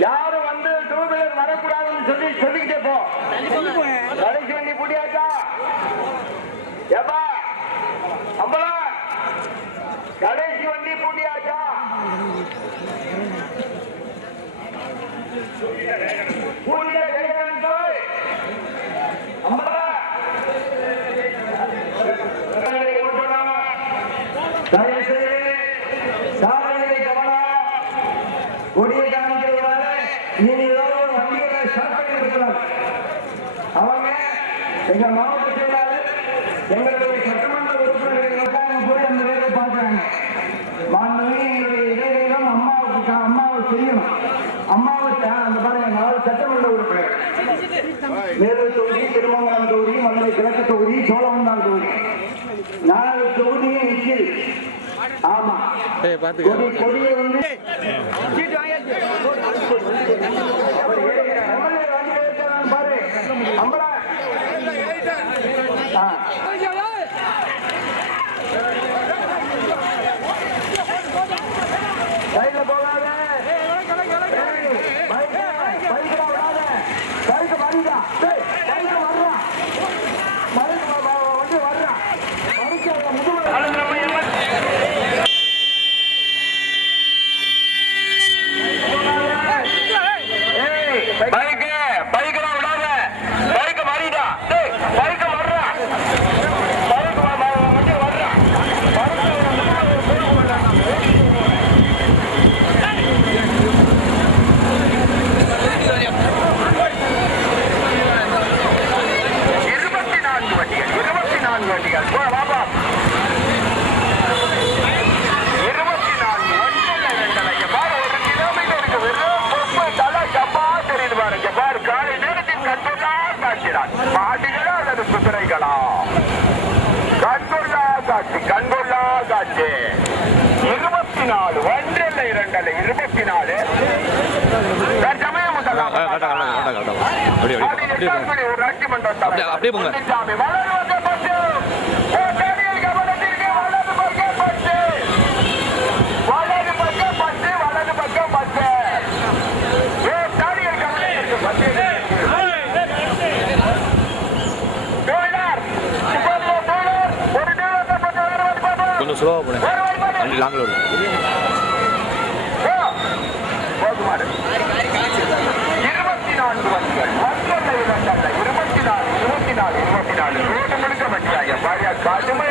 யாரும் வந்து two wheeler வரக்கூடாதுன்னு சொல்லி சொல்லிக்கிட்டே போ. கடைசி வண்டி புடியாச்சா எப்பா அம்பளா கடைசி வண்டி பூட்டியாச்சா? எங்கள் மாவட்ட செயலாளர் எங்களுடைய சட்டமன்ற உறுப்பினர்கள் போய் அந்த வேலையை பார்க்குறாங்க. மாண்புமிகு எங்களுடைய இடையிலும் அம்மாவுக்கு அம்மாவை செய்யணும். அம்மாவை அந்த பாருங்க நாலு சட்டமன்ற உறுப்பினர். வேலூர் தொகுதி திருமங்கலம் தொகுதி மதுரை கிழக்கு தொகுதி சோழவந்தால் தொகுதி. நாலு தொகுதியும் நிக்கிது ஆமா. கொடி வந்து பாரு. அம்பலா கையில் அப்படியே போங்க அப்படியே போங்க. கொஞ்சம் ஸ்லோவாக போனேன் லாங்கில் காட்டு முடிக்க மாட்டாங்க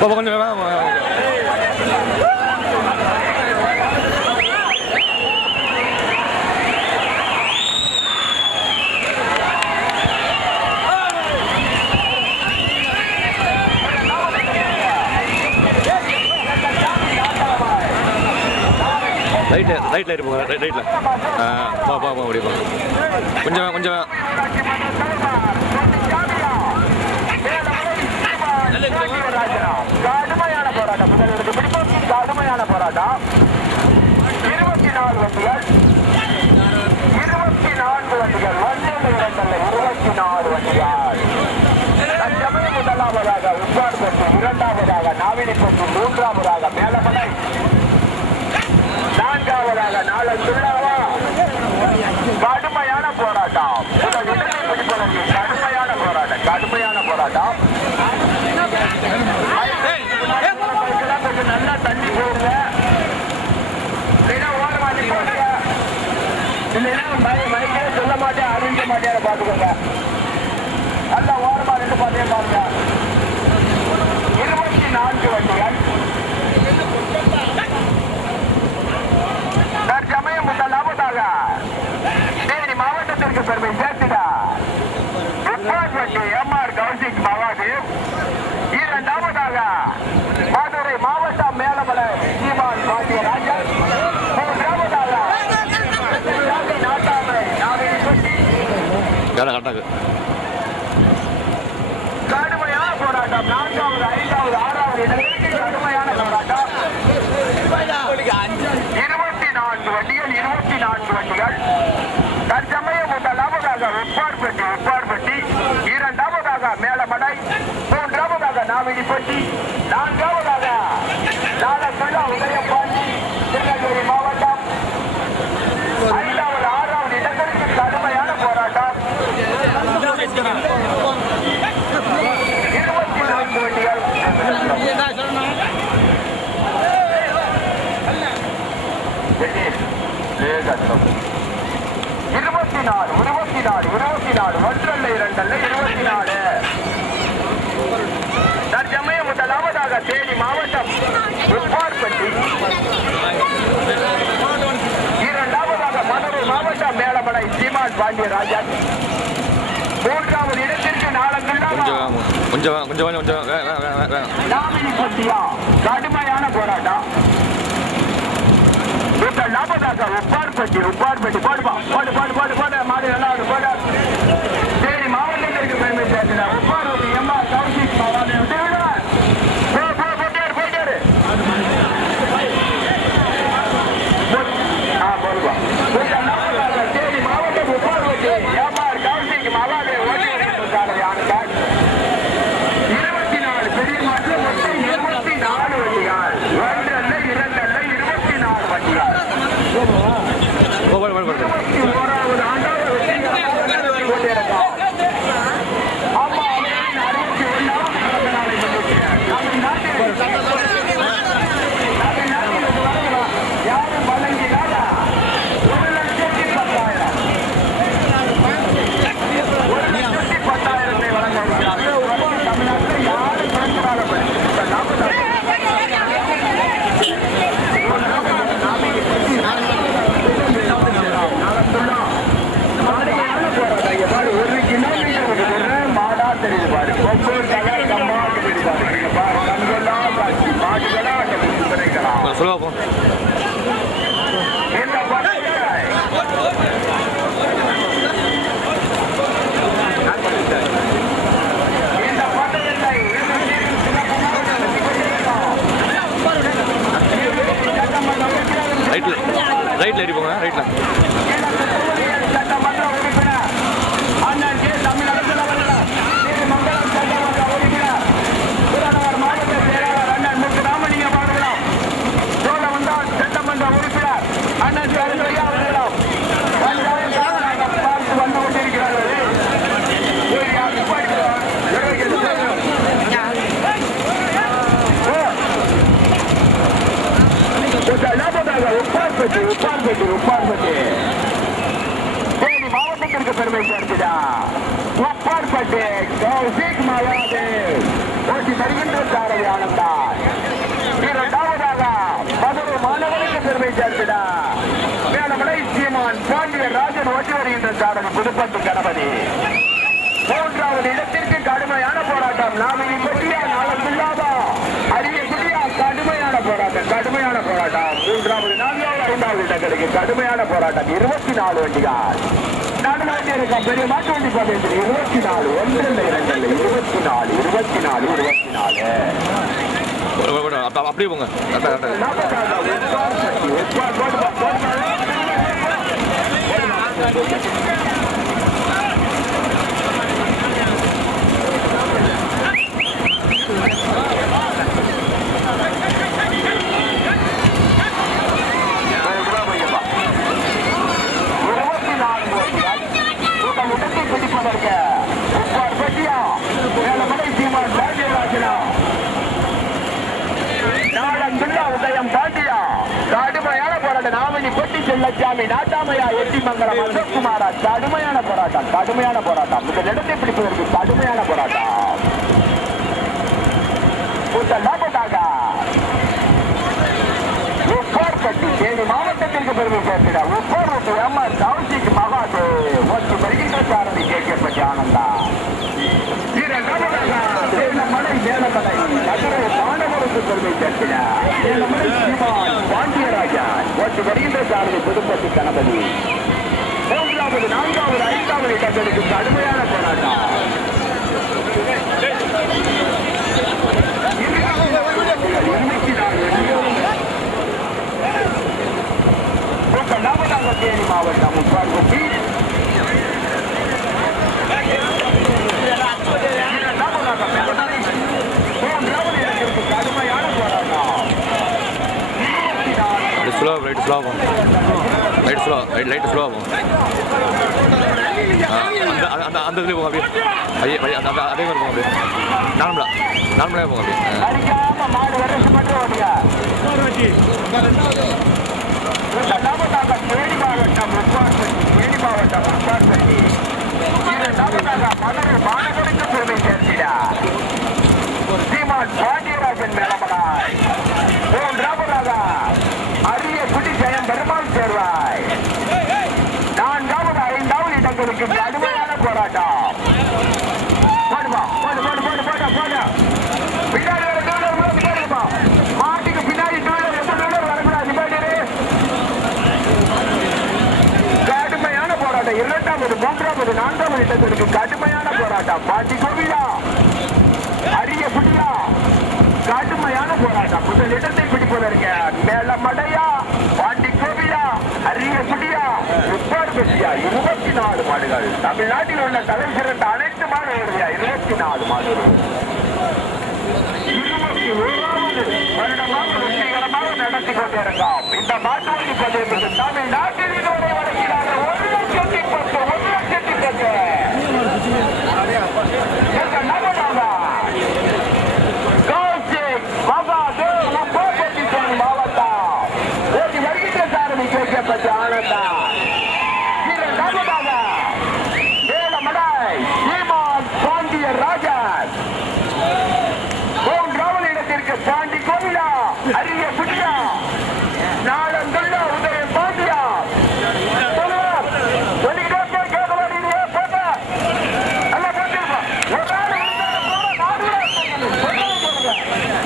Vamos con el vamos. ரைட்ல ரைட்ல இருப்போங்க ரைட்ல ஆ பா பா பா அப்படியே கொஞ்சம் கொஞ்சம் கடுமையான போராட்டம். முதல்வருக்கு பிடிப்போம் கடுமையான போராட்டம். இருபத்தி நாலு வண்டிகள். இருபத்தி நான்கு வண்டிகள். மஞ்சள் இடங்கள்ல இருபத்தி நாலு வண்டிகள் தற்சமயம் முதலாவதாக உட்கார் பெற்று இரண்டாவதாக நாவினி பெற்று மூன்றாவதாக மேலமலை. நான்காவதாக நாளை நாளந்துள்ளாவா கடுமையான போராட்டம். முதல் இடத்தை பிடிப்பதற்கு கடுமையான போராட்டம். கடுமையான போராட்டம். மாட்டேன் பார்த்துக்கோங்க. நல்லா ஓரமாக ரெண்டு பார்த்தே பாருங்க. இருபத்தி நான்கு வண்டிகள் போராட்டம் கடுமையான போராட்டம். நான்காவது ஐந்தாவது ஆறாவது கடுமையான போராட்டம். இருபத்தி நான்கு இருபத்தி நான்கு வண்டிகள். தற்சமயம் முதலாவதாக உப்பார்பட்டி உப்பார்பட்டி இரண்டாவதாக மேலமடை மூன்றாவதாக நாவிடிப்பட்டி நான்கு இருபத்தி நாலு இருபத்தி நாலு இருபத்தி நாலு ஒன்றல்ல இரண்டல்ல இருபத்தி நாலு தற்சமயம் முதலாவதாக தேனி மாவட்டம் உப்பார்பட்டி இரண்டாவதாக மதுரை மாவட்டம் மேலமலை சீமான் பாண்டியராஜன். மூன்றாவது இடத்திற்கு கொஞ்சம் வாங்க, கொஞ்சம் வாங்க, கொஞ்சம் வாங்க, கொஞ்சம் வே- கடுமையான போராட்டம். உப்பார்பட்டி உப்பார்பட்டி போடுப்பா போடு போடு போடு போடு மாடு நல்லா போடு சரி மாவட்டத்திற்கு பெருமை சேர்த்துல உப்பார்பட்டி எம்மா கௌசிக் மாவட்டம் விட்டு விடு. போ போ போட்டே இரு, போட்டே இரு. போடு. ஆ, போடுப்பா. இப்ப லாபதாக சரி மாவட்டம் உப்பார்பட்டி எம்மா கௌசிக் மாவட்டம் ஓட்டி இருக்காரு யானுக்கா இருபத்தி நாலு பெரிய மாற்றம் மொத்தம் இருபத்தி நாலு வண்டிகள் ஒன்றல்ல இரண்டல்ல இருபத்தி நாலு வண்டிகள் போ, போ, போ, போ, போ. இருபத்தி ஓராவது ஆண்டாக வெற்றிகரமாக கொண்டிருக்கிறோம். ஆமா, அவர்களின் அறுபத்தி ஒண்ணாம் பிறந்த நாளை முன்னிட்டு நமது நாட்டில் நமது நாட்டில் இது வரலாம். யாரும் வழங்கினாரா? ஒரு லட்சத்தி பத்தாயிரம் ஒரு லட்சத்தி பத்தாயிரத்தை வழங்க இருக்கிறார்கள். வழங்கி தமிழ்நாட்டில் யாரும் பிறக்கிறார்கள் இப்ப நாம ஒரு கிலோமீட்டர் மாடா தெரியுது பாரு ஒவ்வொரு கலர் கம்மா தெரியுது பாரு இங்க பாரு கண்கொள்ளா காட்சி மாடுகளா விற்பனைக்கலாம் சொல்லுவா போ இந்த படத்தை இந்த பட்டயத்தை ரைட்ல ரைட்டில் ஏறி போங்க ரைட்டில் சட்டமன்ற உறுப்பினர் அண்ணன் கே தமிழகத்தில் அவர்கள் மங்களம் சட்டமன்ற உறுப்பினர் புறநகர் மாவட்ட செயலாளர் அண்ணன் முத்துராமலிங்க அவர்களும் சோழவந்தான் சட்டமன்ற உறுப்பினர் அண்ணன் கருங்கையா அவர்களும் பஞ்சாயத்து நாங்கள் பார்த்து வந்து கொண்டிருக்கிறார்கள் ஒரு யாரு படிக்கிறார்? இருபது கொஞ்சம் லாபமாக உப்பார்பட்டி உப்பார்பட்டி உப்பார்பட்டி தேனி மாவட்டத்திற்கு பெருமை சேர்த்துடா உப்பார்பட்டி கௌசிக் மலாது ஓட்டி வருகின்ற சாரதி ஆனந்தா இரண்டாவதாக மதுரை பெருமை சேர்த்துடா மேலமலை சீமான் பாண்டிய ராஜன் ஓட்டி வருகின்ற சாரதி புதுப்பட்டு கணபதி. மூன்றாவது இடத்திற்கு கடுமையான போராட்டம் நாமினி கொடியா நாளமில்லாதா அரிய குடியா கடுமையான போராட்டம் கடுமையான போராட்டம் மூன்றாவது இடங்களுக்கு கடுமையான போராட்டம். இருபத்தி நாலு வண்டிகள். வண்டி இருக்கா? பெரிய மாட்டு வண்டி பந்தயத்தில் இருபத்தி நாலு ஒன்று இரண்டு இருபத்தி நாலு இருபத்தி நாலு இருபத்தி நாலு அப்படியே போங்க கரெக்டா நாற்பதாவது உட்கார் சக்தி, உட்கார் போடுப்பா, போடுப்பா. இருபத்தி நான்கு வண்டிகள் கூட்டம் இடத்தை பிடிப்பதற்கு உப்பார் பெட்டியா மேலமலை சீமான் பாண்டியராஜனா நாளந்துள்ள உதயம் பாண்டியா கடுமையான போராட்டம் நாமினி பொட்டி செல்லச்சாமி நாட்டாமையா எட்டிமங்கலம் அசோக்குமாரா கடுமையான போராட்டம் கடுமையான போராட்டம். இந்த இடத்தை பிடிப்பதற்கு கடுமையான போராட்டம். கட்டி தேனி மாவட்டத்திற்கு பெருமை சேர்த்திட. உப்பார் விட்டு எம்ஆர் கௌசிக் மகாதே. ஒன்று வருகின்ற சாரதி கேட்கப்பட்ட ஆனந்தா. மலை மேலமலை மாணவருக்கு பெருமை சேர்த்திட. பாண்டியராஜா. ஒன்று வருகின்ற சாரதி புதுப்பட்டி கணபதி. மூன்றாவது நான்காவது ஐந்தாவது இடங்களுக்கு கடுமையான போராட்டம் இருபத்தி நாலு தேனி மாவட்டம் உப்பார்குப்பி இரண்டாவதாக மேலதாரி. மூன்றாவது இடத்திற்கு கடுமையான போராட்டம் இருபத்தி நாலு ரைட் ஸ்லோ ஆகும். Light slow light light slow ஆகும். அந்த அந்த- அந்த அந்த இதுலேயே போங்க அப்படியே. ஐயே ஐயே, அந்த அந்த- அதே மாதிரி போகும் அப்படியே. நார்மலா நார்மலாக போகும் அப்படியே. ஆ. அடிக்காம மாடு வருஷம் மட்டும் ஓடுங்க இரண்டாவதாக தேனி மாவட்டம் உப்பார்பட்டி தேனி மாவட்டம் உப்பார்பட்டி இரண்டாவதாக மதுரை மாநகருக்கு பெருமை சேர்த்திடா சீமான் பாண்டியராஜன் மேலமனாய் மூன்றாவதாக அரிய குடி ஜெயம் பெருமாள் சேர்வாய் நான்காவது ஐந்தாவது இடங்களுக்கு கடுமையான போராட்டம் போடுமா போடு போடு போடு போடு போடு பின்னாடி வர டூலர் மேல போடுமா மாட்டுக்கு பின்னாடி டூலர் எந்த டூலர் வரக்கூடாது நிப்பாட்டிடு கடுமையான போராட்டம் இரண்டாவது மூன்றாவது நான்காவது கடுமையான போராட்டம். பாட்டி கோவிலா அரிய புடியா கடுமையான போராட்டம். முதல் இடத்தை பிடிப்பதற்கு மேல மடையா பாண்டி கோவிலா அரிய புடியா முப்பாடு பெட்டியா இருபத்தி நாலு மாடுகள். தமிழ்நாட்டில் உள்ள தலை சிறந்த அனைத்து மாடுகளுடைய இருபத்தி நாலு மாடுகள். இருபத்தி ஓராவது வருடமாக வெற்றிகரமாக நடத்தி கொண்டிருந்தோம் இந்த மாட்டு வண்டி பந்தயத்துக்கு தமிழ்நாட்டில் இதுவரை வழங்கினாங்க ஒரு லட்சத்தி பத்து ஒரு லட்சத்தி பத்து எங்க நகராக கௌசிக் மகாதேவ் உப்பாப்பட்டி சுவாமி மாவட்டம் ஓட்டி வருகின்ற சாரதி கேட்கப்பட்ட ஆனந்தா இரண்டாவதாக வேலமடை சீமான் பாண்டிய ராஜன் மூன்றாவது இடத்திற்கு பாண்டி கோவிலா அரிய புட்டியா நாளந்துள்ள உதய பாண்டியா சொல்லுவார். சொல்லிக்கிட்டே போய் கேட்க மாட்டேங்கிறீங்க. போங்க. நல்லா போட்டுருப்பா. ஒரு ஆள் விழுந்தாலும் கூட நாலு பேர் இருக்கணும். சொல்லுங்க, சொல்லுங்க.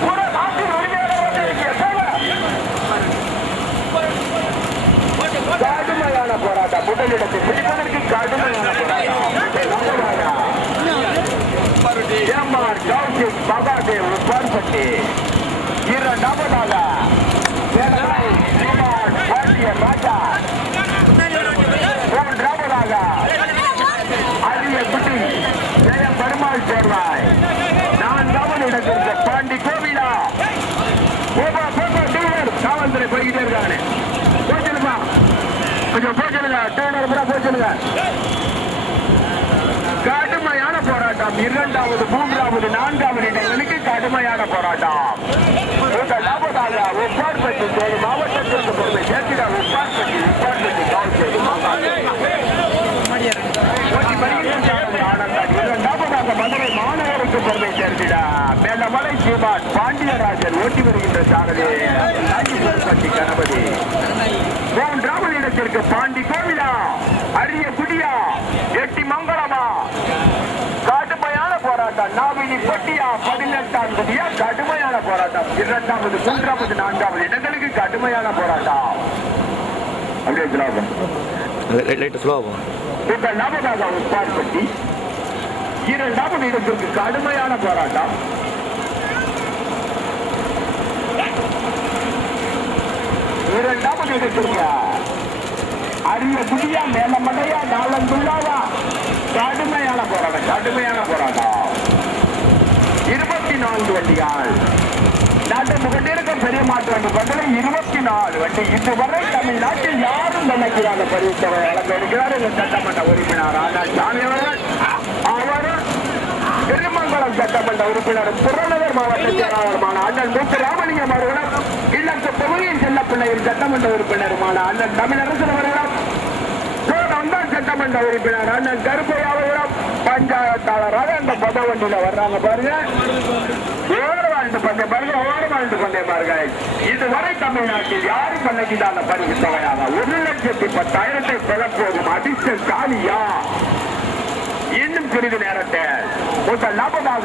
கூட நாட்டின் உரிமையாளர் வந்து இருக்கீங்க. போங்க. கடுமையான போராட்டம் முதலிடத்தை பிடிப்பதற்கு கடுமையான போராட்டம். எம்ஆர் கௌசிக் மகாதேவ் உப்பார்பட்டி இரண்டாவதாக வேலனை சீமான் பாண்டிய ராஜா மூன்றாவதாக அரிய குட்டி ஜெய பெருமாள் சேர்வாய். நான்காவது இடத்திற்கு பாண்டி கோவிலா. போப்பா போப்பா டூலர் காவல்துறை போய்கிட்டே இருக்காங்க கொஞ்சம் போச்சுருங்க கூட போச்சுங்க கடுமையான போராட்டம். இரண்டாவது மூன்றாவது நான்காவது இடங்களுக்கு கடுமையான போராட்டம். மாவட்டத்திற்கு பொறுமை இரண்டாவதாக மதுரை மாநகருக்கு பொறுமை சேர்த்திட. மேலமலை சீமான் பாண்டியராஜன் ஓட்டி வருகின்ற சாரதி. கணபதி. மூன்றாவது இடத்திற்கு பாண்டி கோவிலா? அரிய குடியா? எட்டி மங்களமா? கடுமையான போராட்டம். நாவினி பட்டியா பதினெட்டாம் தேதியா கடுமையான போராட்டம். இரண்டாவது மூன்றாவது நான்காவது இடங்களுக்கு கடுமையான போராட்டம். அப்படியே இரண்டாவது இடத்திற்கு கடுமையான போராட்டம். இரண்டாவது இடத்திற்கு அரிய குடியா மேலமடையா நாளந்துள்ளாவா கடுமையான போராட்டம் கடுமையான போராட்டம். இருபத்தி நான்கு வண்டிகள் நாட்டு முகட்டிருக்கும் பெரிய மாற்று வண்டி பந்தலை இருபத்தி நாலு வண்டி இதுவரை தமிழ்நாட்டில் யாரும் நினைக்கிறாங்க பரிசுத்தவை வழங்க இருக்கிறார் இந்த சட்டமன்ற உறுப்பினர் ஆனால் சாமி அவர்கள் அவர் திருமங்கலம் சட்டமன்ற உறுப்பினர் புறநகர் மாவட்ட செயலாளருமான அண்ணன் மூத்த ராமலிங்கம் அவர்களும் இல்லத்து தொகுதியின் செல்லப்பிள்ளையின் சட்டமன்ற உறுப்பினருமான அண்ணன் தமிழரசன் அவர்களும் சட்டமன்ற உறுப்பினர் அண்ணன் கருப்பையா பஞ்சாயத்தாளராக அந்த பத வண்டியில வர்றாங்க பாருங்க. ஓர வாழ்ந்து பண்ண பாருங்க ஓர வாழ்ந்து பந்தய பாருங்க. இதுவரை தமிழ்நாட்டில் யாரும் பண்ணக்கிட்ட அந்த பரிசு தொகையாக ஒரு லட்சத்தி பத்தாயிரத்தை பெறப்போகும் அதிர்ஷ்ட காலியா? இன்னும் சிறிது நேரத்தை முதல் லாபமாக